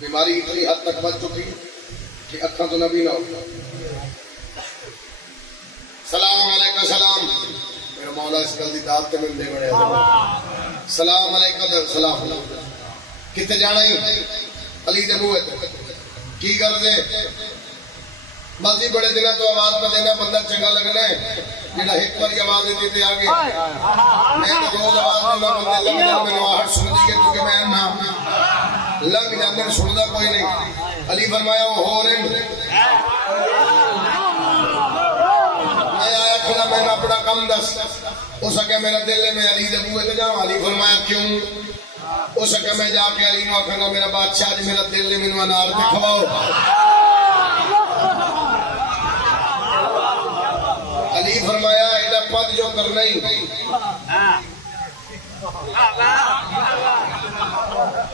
بیماری اتنی حد تک بچ چکی کہ اکھاں تو نبی نہ ہو. سلام علیکم سلام میرا مولا اس گل دی داد تے مندے بڑے سلام علیکم سلام کتے جانا ہی علی دے بوئے کی کر دے بس جی بڑے دنوں تو آواز پہ دینا بندہ چنگا لگنا ہے جڑا ایک بار آواز دیتی تے آگے میں تو روز آواز دینا بندے لگ جانا میں آہٹ سن دی ہے کیونکہ میں نہ لگ جاندے سندا کوئی نہیں. علی فرمایا وہ ہو رہے میں آیا کھلا میں نے اپنا کم دس اس کہ میرا دل ہے میں علی دے بوئے تے جاؤں. علی فرمایا کیوں؟ اس کہ میں جا کے علی نو آکھاں گا میرا بادشاہ جی میرا دل ہے مینوں انار تے کھواؤ. علی فرمایا ایڈا پد جو کرنا ہی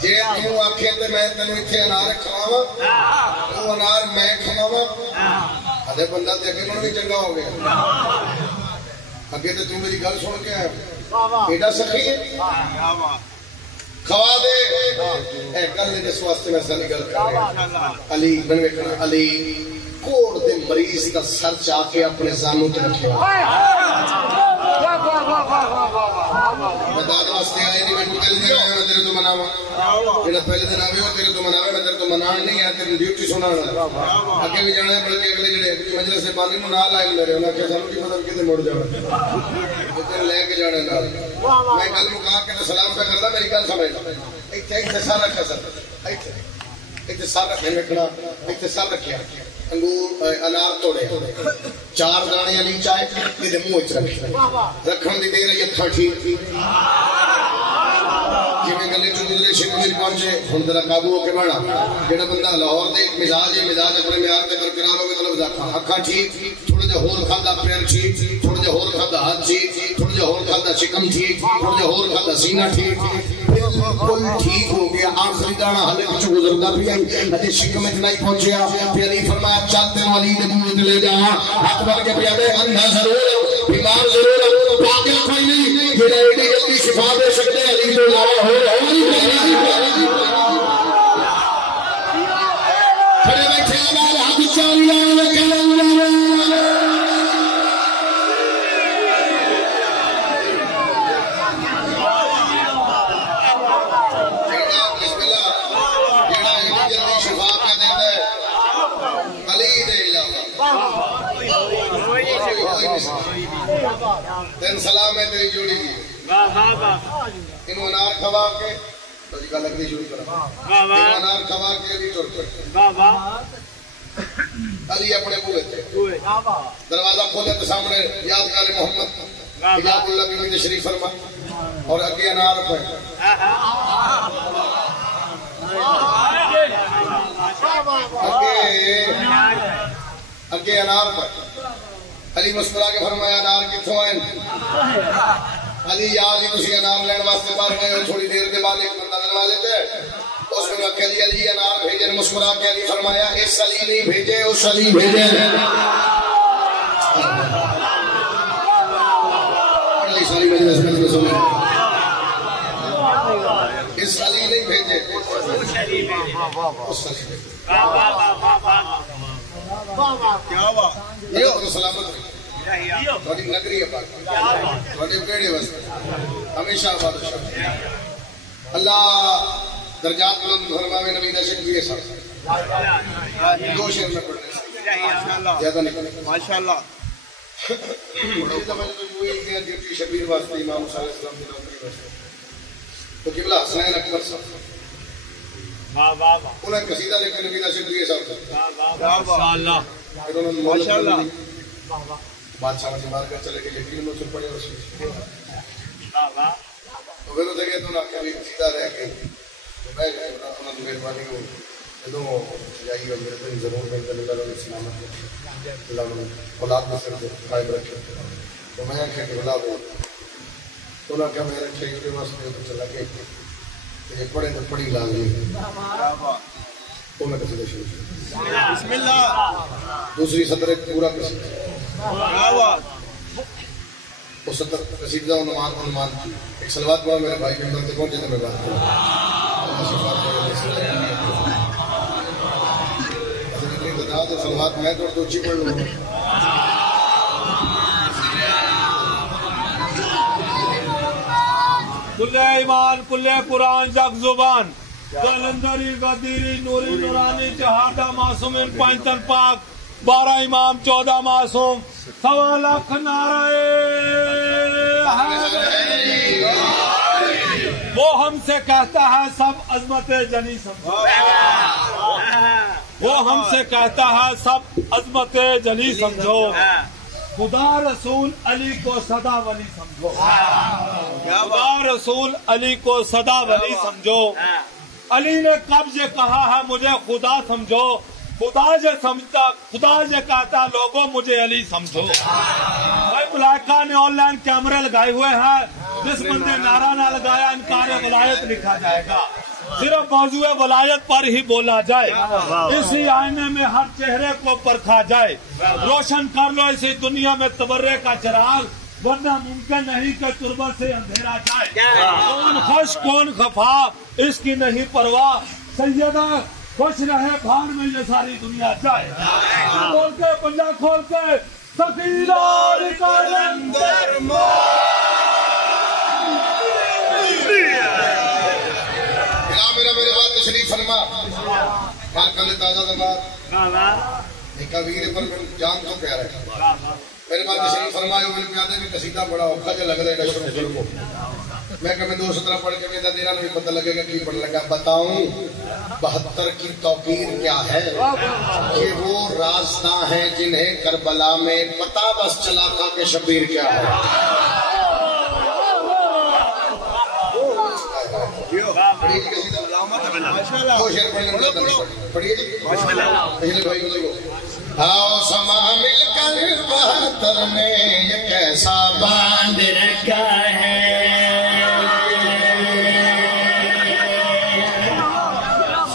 جے تم آکھے تے میں تینوں اتنے انار کھواواں تو انار میں کھواواں ادھے بندہ تے اگے من بھی چنگا ہو گیا. اگے تے تو میری گل سن کے آیا ایڈا سخی ہے کھوا دے اے گل جس واسطے میں سن گل کر رہا. علی بن ویکھنا علی کوڑ دے مریض کا سر چاہ کے اپنے زانوں تے رکھیا مداد واسطے آئے نہیں میں دل دیا ہے میں تیرے تو مناواں جڑا پہلے دن آوے ہو تیرے تو مناوے میں تیرے تو منان نہیں ہے تیری ڈیوٹی سنانا اگے بھی جانا ہے بلکہ اگلے جڑے مجلس سے بانی نوں نال آئے میرے انہاں کہ سانوں کی پتہ کتے مڑ جانا تے لے کے جانے نال میں گل مکا کے سلام پہ کردا میری گل سمجھ لو ایتھے سارا کسر ایتھے سارا رکھنا ایتھے سارا رکھیا انگور انار توڑے 4 دانے علی چائے تے منہ وچ رکھے رکھن دی دیر اکھاں ٹھیک جویں گلے چ گزرے شکل پہنچے ہن ذرا قابو ہو کے بڑا جڑا بندہ لاہور دے مزاج اپنے معیار تے برقرار ہوے مطلب اکھاں ٹھیک تھوڑا جہا ہور کھادا پیر ٹھیک تھوڑا جہا ہور کھادا ہاتھ ٹھیک تھوڑا جہا ہور کھادا چکم ٹھیک تھوڑا جہا ہور کھادا سینہ ٹھیک بالکل ٹھیک ہو گیا. آخری دانا حلے وچ گزردا پیا اتے شکم وچ نہیں پہنچیا. پھر علی فرمایا چل تینوں علی دے منہ تے لے جا ہاتھ بن کے پیا دے اندھا ضرور بیمار ضرور پاگل کوئی نہیں جڑا ایڈی جلدی شفا دے سکتے علی تو علاوہ ہو کھڑے بیٹھے نال ہاتھ چالیاں تین سلام ہے تیری جوڑی کی انہوں انار کھوا کے تو جی کا لگنی شروع کرا انہوں انار کھوا کے علی ٹر پڑے علی اپنے بوئے تھے دروازہ کھولے تو سامنے یادگار محمد حجاب اللہ کی تشریف فرما اور اگے انار پہ اگے انار پہ علی مسکرا کے فرمایا انار کتھوں آئے علی یاد ہی تسی انار لین واسطے باہر گئے ہو. تھوڑی دیر کے بعد ایک بندہ دروازے تے اس نے کہا کہ علی انار بھیجے. مسکرا کے علی فرمایا اس علی نہیں بھیجے اس علی بھیجے علی ساری مجلس میں سنے اس علی نہیں بھیجے اس علی بھیجے. کیا بات یہ تو سلامت تھوڑی نگری ہے پاک تھوڑے پیڑے واسطے ہمیشہ بادشاہ اللہ درجات بلند فرماوے. نبی دا شکریہ صاحب 2 شعر میں پڑھنے زیادہ نہیں ماشاءاللہ. بڑی دفعہ جو ہوئی کہ ڈیوٹی شبیر واسطے امام صلی اللہ علیہ وسلم کی نوکری واسطے تو قبلہ حسنین اکبر صاحب انہیں قصیدہ لکھ کے نبی دا شکریہ صاحب ماشاءاللہ بادشاہ مجھے مار کر چلے گئے یقین میں چل پڑے اور تو پھر اسے گئے تو انہوں نے قصیدہ رہ کے میں گئے انہوں نے مہربانی کو جدوں جائی اور میرے دن ضرور میں اللہ علیہ سلامت اللہ نے اولاد میں سے قائم رکھے تو میں کہا کہ اولاد ہو تو انہوں نے کہا میں رکھے یہ واسطے تو چلا کے یہ پڑھے تو پڑھی لازمی تو میں قصیدہ شروع کیا بسم اللہ. دوسری سطر ایک پورا قصیدہ اس سطر قصیدہ عنوان ایک سلوات پڑھا میرے بھائی کے اندر پہنچے تو میں بات کروں سلوات ہے سلوات میں تو اونچی پڑھ لوں گا. کل ایمان کل قرآن جگ زبان کلندری غدیری نوری نورانی چہاردہ معصوم پانچن پاک 12 امام 14 معصوم 1.25 لاکھ نعرہ وہ ہم سے کہتا ہے سب عظمت جلی سمجھو. وہ ہم سے کہتا ہے سب عظمت جلی سمجھو. خدا رسول علی کو صدا ولی سمجھو. خدا رسول علی کو صدا ولی سمجھو. علی نے کب یہ کہا ہے مجھے خدا سمجھو. خدا جو کہتا لوگوں مجھے علی سمجھو. بھائی ملائکہ نے آن لائن کیمرے لگائے ہوئے ہیں. جس بندے نعرہ نہ لگایا انکار ولایت لکھا جائے گا. صرف موضوع ولایت پر ہی بولا جائے. اسی آئینے میں ہر چہرے کو پرکھا جائے. روشن کر لو اسی دنیا میں تبرے کا چراغ ورنہ ممکن نہیں کہ تربت سے اندھیرا جائے. کون خوش کون خفا اس کی نہیں پرواہ. سیدہ خوش رہے بھار میں یہ ساری دنیا جائے. کھول کے پنجہ کھول کے سکیلار کلندر میرے بات تشریف فرما. کل تازہ دماغ ایک ویر پر جان تو پیارا ہے. میرے بات تشریف فرمائے میرے پیادے میں قصیدہ بڑا اوکھا جو لگ رہا ہے نشر نشر کو. میں کہ میں 217 پڑھ کے میرا دینا نہیں پتہ لگے گا کی پڑھ لگا. بتاؤں 72 کی توقیر کیا ہے کہ وہ راستہ ہیں جنہیں کربلا میں پتہ بس چلا تھا کہ شبیر کیا ہے. آؤ سما مل کر 72 نے یہ کیسا باندھ رکھا ہے.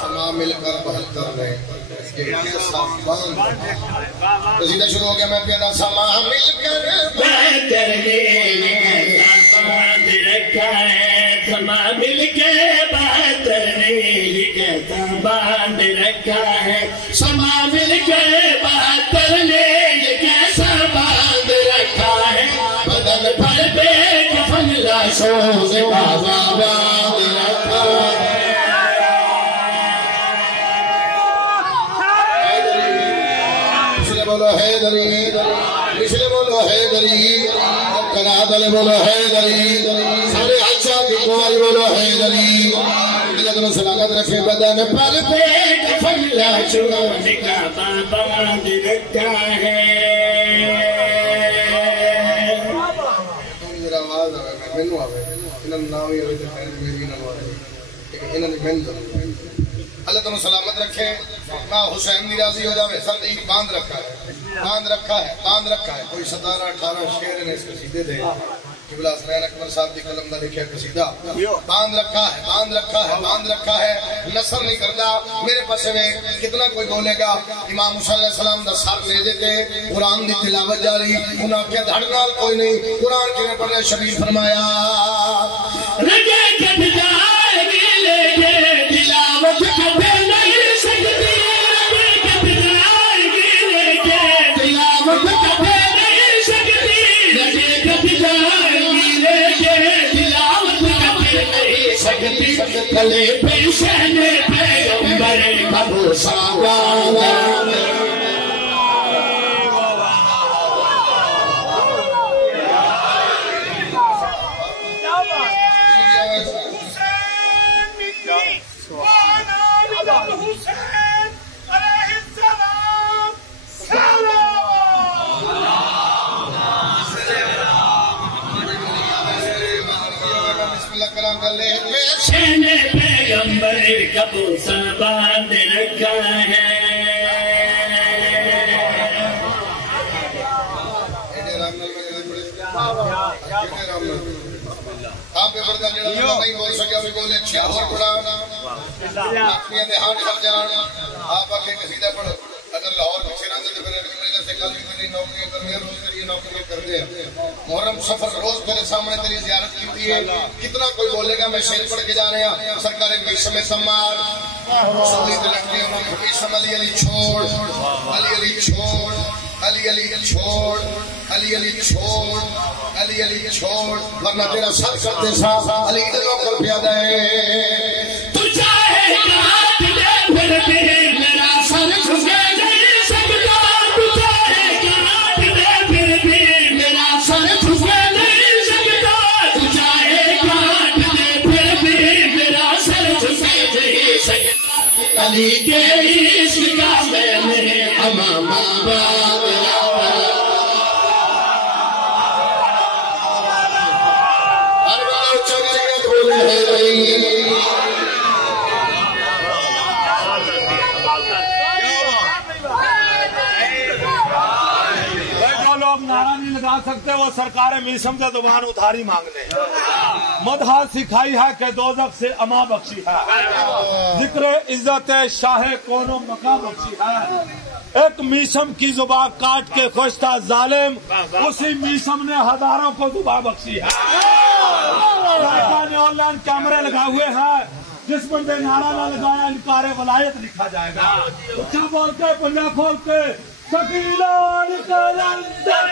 سما مل کر 72 نے یہ کیسا باندھ قصیدہ شروع ہو گیا. میں پیدا سما مل کر 72 نے یہ کیسا باندھ رکھا ہے. سما مل کے 72 نے یہ کیسا باندھ رکھا ہے. سما مل کے 72 نے یہ کیسا باندھ رکھا ہے. بدن پر پہ کفن لاشوں سے بازا باندھ رکھا ہے. پچھلے بولو حیدری پچھلے بولو حیدری کلا دل بولو حیدری سارے اچھا کی کوئی بولو حیدری. سلاگت رکھے بدن پر پیٹ پھلا چون کا باندھ رکھا ہے. میرا آواز آئے مینو آئے انہوں نے نام ہی آئے میری نام آئے انہوں نے مین اللہ تمہیں سلامت رکھے. ماں حسین بھی راضی ہو جاوے. سر ایک باندھ رکھا ہے باندھ رکھا ہے باندھ رکھا ہے. کوئی 17-18 شعر نے اس قصیدے دے قبلہ حسین اکبر صاحب کی قلم دا لکھا قصیدہ. باندھ رکھا ہے باندھ رکھا ہے باندھ رکھا ہے. نصر نہیں کرتا میرے پاس میں کتنا کوئی بولے گا. امام حسین علیہ السلام دا سر لے دیتے قرآن دی تلاوت جاری. انہاں کے دھڑ نال کوئی نہیں قرآن کے پڑھ رہے. شبیر فرمایا رگے کٹ جائے گی لے تلاوت کبھی نہیں سکتی. رگے کٹ جائے گی لے تلاوت کبھی نہیں سکتی. رگے کٹ جائے کلے پیشن پیغمبر کا بھروسہ پیغمبر کا بوسہ باندھ رکھا ہے. آپ نہیں بول سکے ابھی بولے اچھا اور پڑھا آپ آ کے قصیدہ پڑھو. اگر لاہور پیچھے نہ تو پھر سے کل بھی نوکریاں کرنے روز یہ نوکریاں کر دیں. محرم سفر روز میرے سامنے تیری زیارت کی ہے. کتنا کوئی بولے گا میں شعر پڑھ کے جا رہے ہیں. سرکار بیچ میں سمار سولی تے لٹکے خمیسم علی علی چھوڑ علی علی چھوڑ علی علی چھوڑ علی علی چھوڑ علی علی چھوڑ ورنہ تیرا سر کرتے سا علی دلوں کر پیادا ہے تو چاہے کاٹ دے پھر بھی میرا سر جھکے نہیں سکتا تو چاہے کاٹ دے پھر بھی میرا سر جھکے نہیں سکتا تو چاہے کاٹ دے پھر بھی میرا سر جھکے نہیں سکتا علی کے عشق کا میں نے امامہ سکتے وہ سرکار میسم سے زبان ادھاری مانگ لے مدح سکھائی ہے کہ دوزخ سے اما بخشی ہے ذکر عزت شاہ کونو مقام بخشی ہے ایک میسم کی زبان کاٹ کے خوش تھا ظالم اسی میسم نے ہزاروں کو زبان بخشی ہے آن لائن کیمرے لگا ہوئے ہیں جس بندے نعرہ نہ لگایا انکار ولایت لکھا جائے گا اچھا بول کے پنجا کھول کے سکیلان کلندر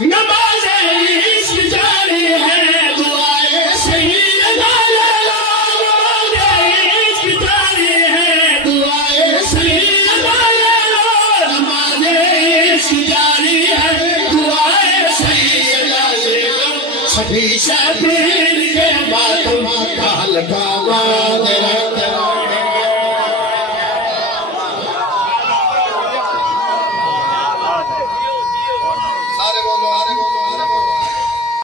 نماز عشق جاری ہے دعائے سید نماز عشق جاری ہے دعائے سید نماز عشق جاری ہے دعائے سید سبھی شبیر کے باتوں کا ہلکا وادرا